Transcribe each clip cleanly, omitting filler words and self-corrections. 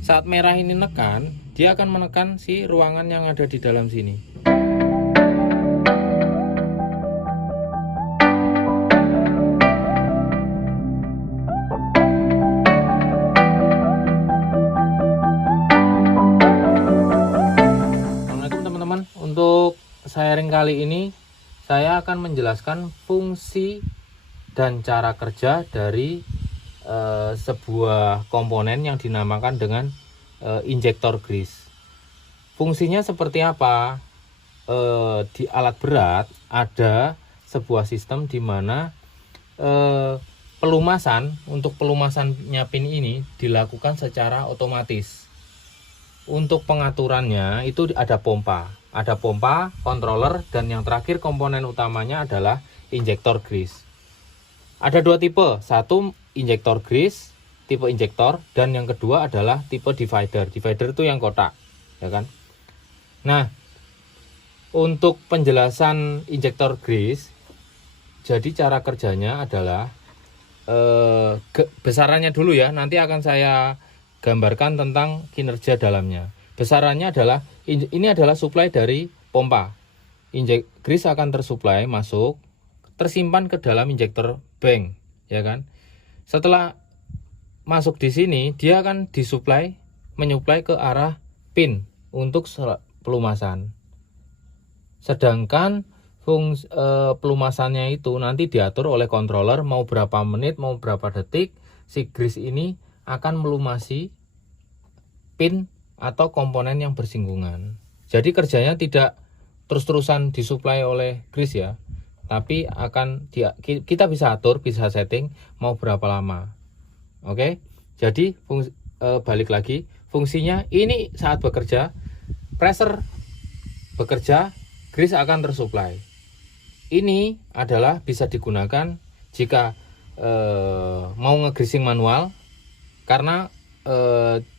saat merah ini nekan, dia akan menekan si ruangan yang ada di dalam sini. Assalamualaikum teman-teman. Untuk sharing kali ini saya akan menjelaskan fungsi dan cara kerja dari sebuah komponen yang dinamakan dengan injektor grease. Fungsinya seperti apa? Di alat berat ada sebuah sistem di mana pelumasan, untuk pelumasannya pin ini dilakukan secara otomatis. Untuk pengaturannya itu ada pompa, controller, dan yang terakhir komponen utamanya adalah injektor grease. Ada dua tipe, satu injektor grease, tipe injektor, dan yang kedua adalah tipe divider. Divider itu yang kotak, ya kan? Nah, untuk penjelasan injektor grease, jadi cara kerjanya adalah besarannya dulu ya. Nanti akan saya gambarkan tentang kinerja dalamnya. Besarannya adalah ini adalah suplai dari pompa. Grease akan tersuplai masuk, tersimpan ke dalam injektor bank, ya kan? Setelah masuk di sini, dia akan menyuplai ke arah pin untuk pelumasan. Sedangkan pelumasannya itu nanti diatur oleh controller, mau berapa menit, mau berapa detik, si grease ini akan melumasi pin atau komponen yang bersinggungan. Jadi kerjanya tidak terus-terusan disuplai oleh grease ya, tapi kita bisa atur, bisa setting mau berapa lama. Oke, jadi balik lagi, fungsinya ini saat bekerja, pressure bekerja, grease akan tersuplai. Ini adalah bisa digunakan jika mau nge-greasing manual, karena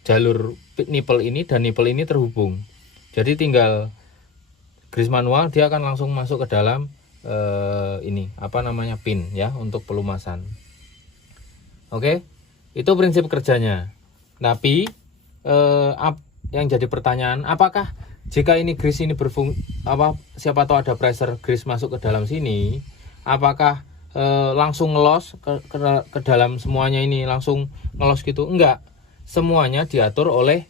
jalur nipple ini dan nipple ini terhubung. Jadi tinggal grease manual, dia akan langsung masuk ke dalam pin ya, untuk pelumasan. Oke, itu prinsip kerjanya. Tapi yang jadi pertanyaan, apakah jika ini grease ini siapa tahu ada pressure grease masuk ke dalam sini, apakah langsung ngelos ke dalam semuanya ini, langsung ngelos gitu? Enggak, semuanya diatur oleh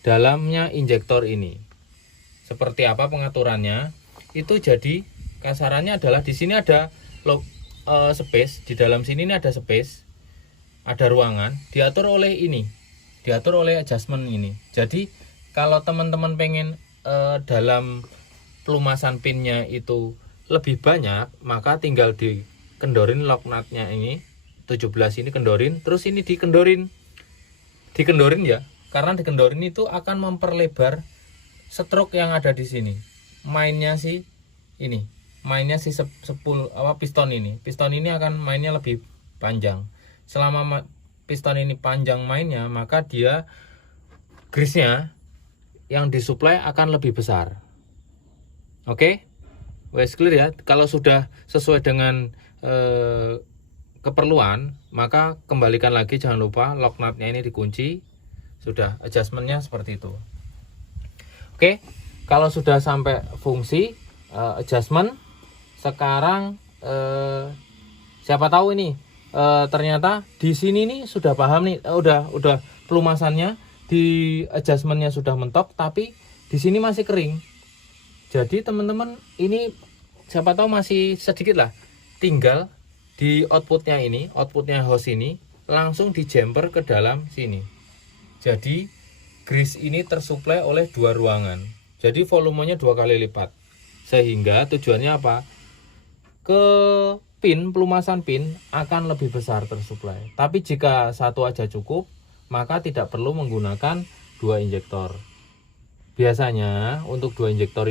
dalamnya injektor ini. Seperti apa pengaturannya? Itu jadi kasarannya adalah di sini ada space, di dalam sini ini ada space, ada ruangan, diatur oleh adjustment ini. Jadi kalau teman-teman pengen dalam pelumasan pinnya itu lebih banyak, maka tinggal dikendorin lock nutnya ini, 17 ini kendorin, terus ini dikendorin ya, karena dikendorin itu akan memperlebar stroke yang ada di sini. Mainnya si piston ini akan mainnya lebih panjang. Selama piston ini panjang mainnya, maka dia grease-nya yang disuplai akan lebih besar. Oke, wes clear ya. Kalau sudah sesuai dengan keperluan, maka kembalikan lagi, jangan lupa lock nutnya ini dikunci. Sudah adjustmentnya seperti itu. Oke, kalau sudah sampai fungsi adjustment, sekarang siapa tahu ini ternyata di sini nih sudah paham nih, udah pelumasannya di adjustmentnya sudah mentok, tapi di sini masih kering. Jadi teman-teman, ini siapa tahu masih sedikit lah, tinggal di outputnya hose ini langsung di jumper ke dalam sini. Jadi grease ini tersuplai oleh dua ruangan, jadi volumenya 2 kali lipat, sehingga tujuannya apa? Ke pelumasan pin akan lebih besar tersuplai. Tapi jika satu aja cukup, maka tidak perlu menggunakan 2 injektor. Biasanya untuk 2 injektor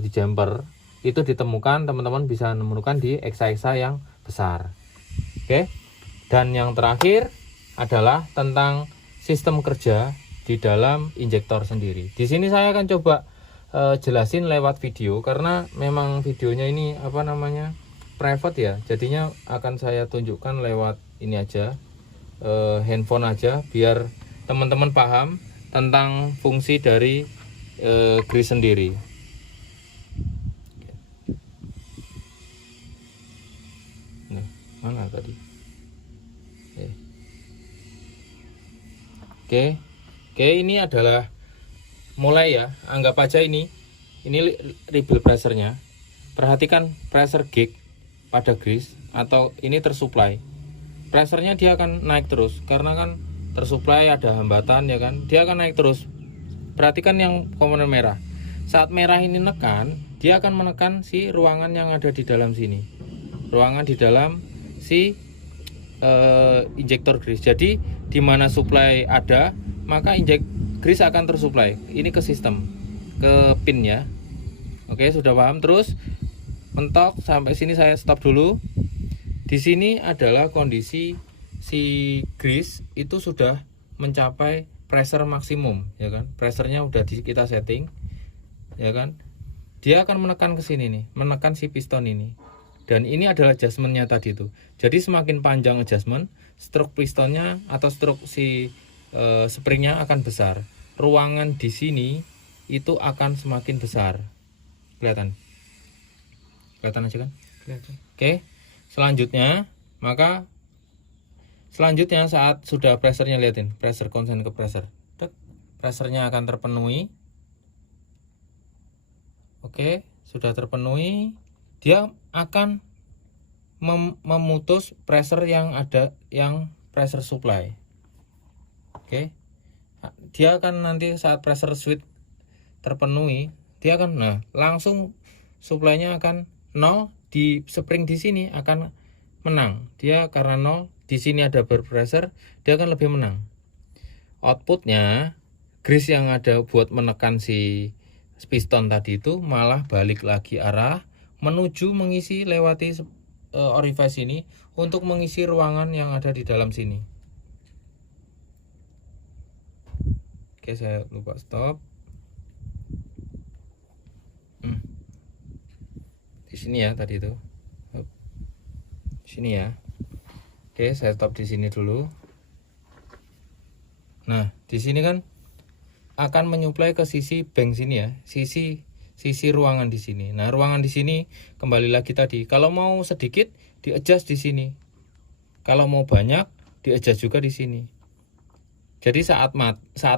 di jumper itu ditemukan, teman-teman bisa menemukan di eksa yang besar. Oke. Dan yang terakhir adalah tentang sistem kerja di dalam injektor sendiri. Di sini saya akan coba jelasin lewat video, karena memang videonya ini private ya, jadinya akan saya tunjukkan lewat ini aja, handphone aja, biar teman-teman paham tentang fungsi dari grease sendiri. Nah, mana tadi? Oke, ini adalah mulai ya. Anggap aja ini rebuild pressernya. Perhatikan pressure gauge pada grease atau ini tersuplai. Pressernya dia akan naik terus karena kan tersuplai ada hambatan ya kan. Dia akan naik terus. Perhatikan yang komponen merah. Saat merah ini nekan, dia akan menekan si ruangan yang ada di dalam sini. Ruangan di dalam si injektor grease. Jadi di mana supply ada, maka grease akan tersuplai. Ini ke sistem, ke pin ya. Oke, sudah paham. Terus mentok sampai sini saya stop dulu. Di sini adalah kondisi si grease itu sudah mencapai pressure maksimum ya kan. Pressernya udah kita setting ya kan. Dia akan menekan ke sini nih, menekan si piston ini. Dan ini adalah adjustmentnya tadi itu. Jadi semakin panjang adjustment, stroke pistonnya atau stroke si springnya akan besar. Ruangan di sini itu akan semakin besar. Kelihatan aja kan? Kelihatan. Oke. Selanjutnya saat sudah pressernya, lihatin pressure konsen ke pressure. Pressernya akan terpenuhi. Oke, sudah terpenuhi. Dia akan memutus pressure yang ada, yang pressure supply. Oke, dia akan nanti saat pressure switch terpenuhi, dia akan langsung supply-nya akan 0, di spring di sini akan menang. Dia karena 0 di sini ada berpressure, dia akan lebih menang. Outputnya grease yang ada buat menekan si piston tadi itu malah balik lagi arah menuju mengisi lewati orifice ini untuk mengisi ruangan yang ada di dalam sini. Oke, saya lupa stop. Di sini ya tadi itu. Di sini ya. Oke, saya stop di sini dulu. Nah, di sini kan akan menyuplai ke sisi bank sini ya. Sisi ruangan di sini. Nah, ruangan di sini kembali lagi tadi. Kalau mau sedikit di-adjust di sini. Kalau mau banyak di-adjust juga di sini. Jadi saat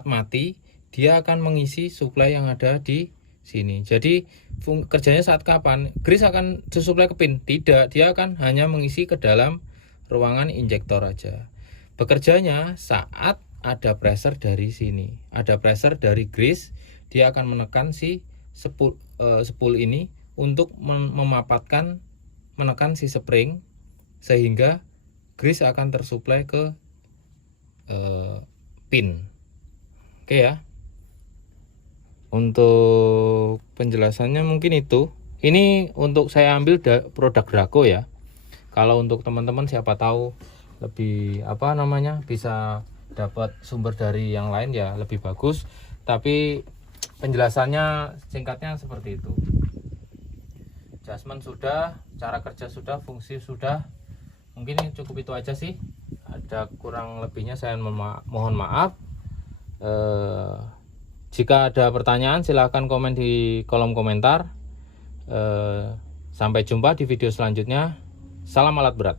mati dia akan mengisi supply yang ada di sini. Jadi kerjanya saat kapan? Grease akan disuplai ke pin? Tidak, dia akan hanya mengisi ke dalam ruangan injektor aja. Bekerjanya saat ada pressure dari sini. Ada pressure dari grease, dia akan menekan si spool ini untuk menekan si spring sehingga grease akan tersuplai ke pin. Oke ya. Untuk penjelasannya mungkin itu. Ini untuk saya ambil produk Draco ya. Kalau untuk teman-teman siapa tahu lebih bisa dapat sumber dari yang lain ya lebih bagus. Tapi penjelasannya singkatnya seperti itu. Adjustment sudah, cara kerja sudah, fungsi sudah. Mungkin cukup itu aja sih. Ada kurang lebihnya saya mohon maaf. Jika ada pertanyaan silahkan komen di kolom komentar. Sampai jumpa di video selanjutnya. Salam alat berat.